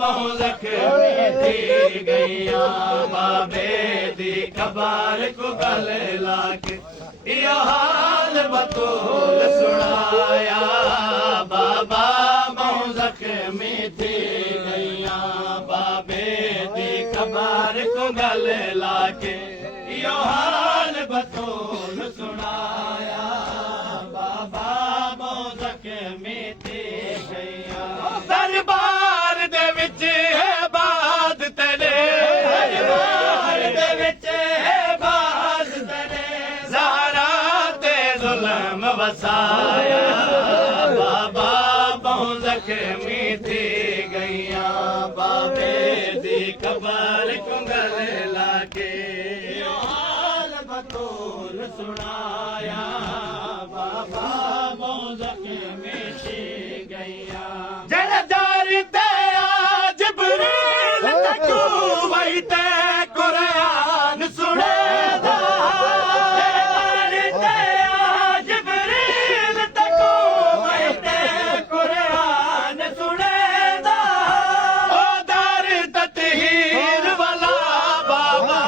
बहु ज़ख्मी थी गईया बाबे दी कबार को गले लाके इहो हाल बतूल सुनाया बाबा बहु ज़ख्मी थी गईया बाबे दी कबार को गले लाके इहो हाल बतूल सुनाया बाबा बहु ज़ख्मी थी गईया दरबार दे विच है बात तेरे दरबार दे विच है बात तेरे ज़हरा ते ज़ुल्म वसाया बाबा बहु ज़ख्मी थी गईया बाबे दी कबार को गले लाके इहो हाल बतूल सुनाया बाबा बहु ज़ख्मी थी गईया जरा जारी ते जिब्रील तकू वही ते कुरान सुनेदा जारी ते जिब्रील तकू वही ते कुरान सुनेदा ओ दर ततहीर वाला बाबा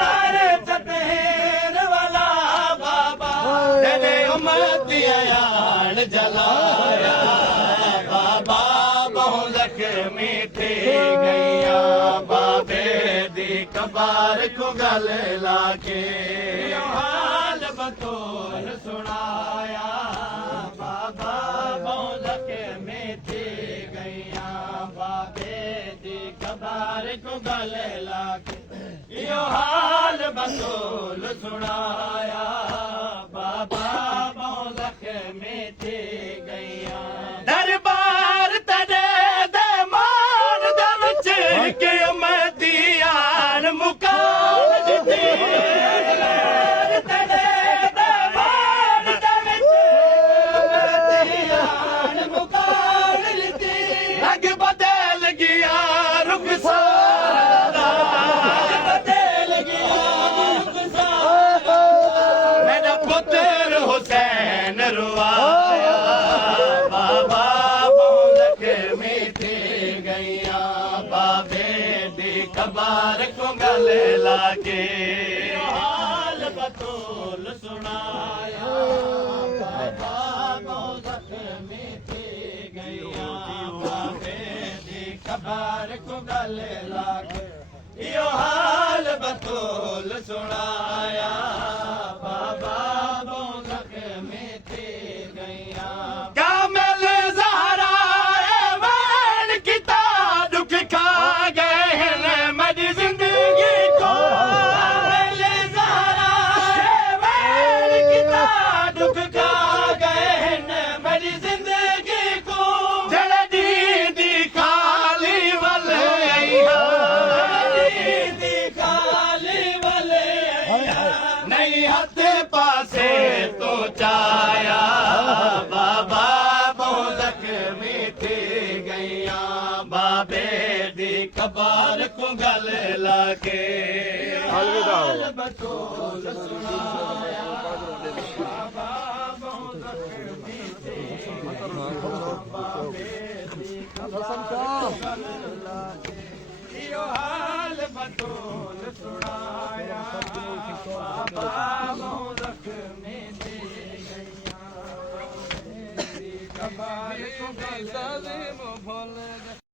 दर ततहीर वाला बाबा तेरे उम्मती यान जलाया बाबा बहु ज़ख्मी थी गईया बाबे दी कबार को गले लाके इहो हाल बतूल सुनाया बाबा बहु ज़ख्मी थी गईया बाबे दी कबार को गले लाके इहो हाल बतूल सुनाया बाबा बहु ज़ख्मी थी गईया दरबार तेरे दे मान दे विच के उम्मतियान मुकाल दित्ती तेरे दे मान दे विच उम्मतियान मुकाल दित्ती रंग बदल गया रुख सारा बदल गया रुख सारा मेरा पुत्र हुसैन रुआया बाबा बहु ज़ख्मी थी गईया बाबे दी कबार को गले लाके इहो हाल बतूल सुनाया बाबा बहु ज़ख्मी थी गईया बाबे दी कबार को गले लाके इहो हाल बतूल सुनाया बाबा बहु ज़ख्मी थी गईया कामिल ज़हरा ऐवान किता दुख खा गए हैं मेरी जिंदगी को कामिल ज़हरा ऐवान किता दुख खा गए हैं मेरी जिंदगी को जड़ा दी खाली वाले दी खाली वाले नहीं हाथ पासे तो चाया बाबा बहु ज़ख्मी थी गईया बाबे दी कबार को गले लाके हाल बतूल सुनाया बाबा बहु ज़ख्मी थी बाबे दी कबार को गले लाके इहो हाल बतूल सुनाया बाबा